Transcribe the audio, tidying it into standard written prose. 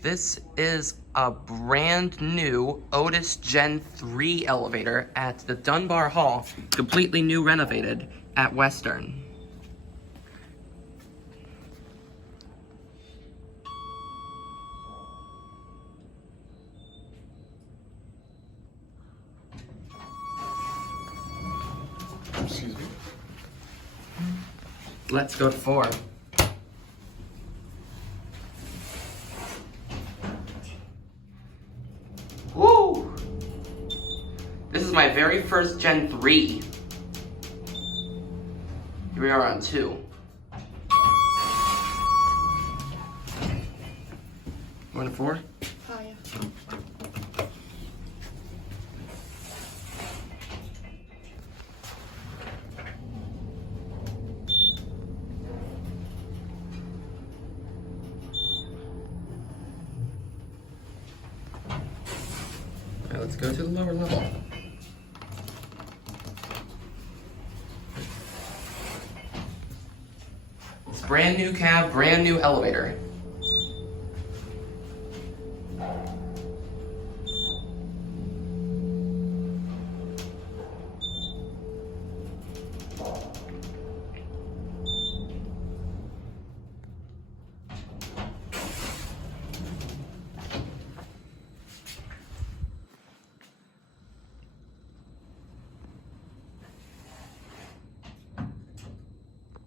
This is a brand new Otis Gen 3 elevator at the Dunbar Hall, completely new renovated at Western. Excuse me. Let's go to 4. Woo! This is my very first Gen 3. Here we are on 2. Going to 4? Oh, yeah. Alright, let's go to the lower level. It's brand new cab, brand new elevator.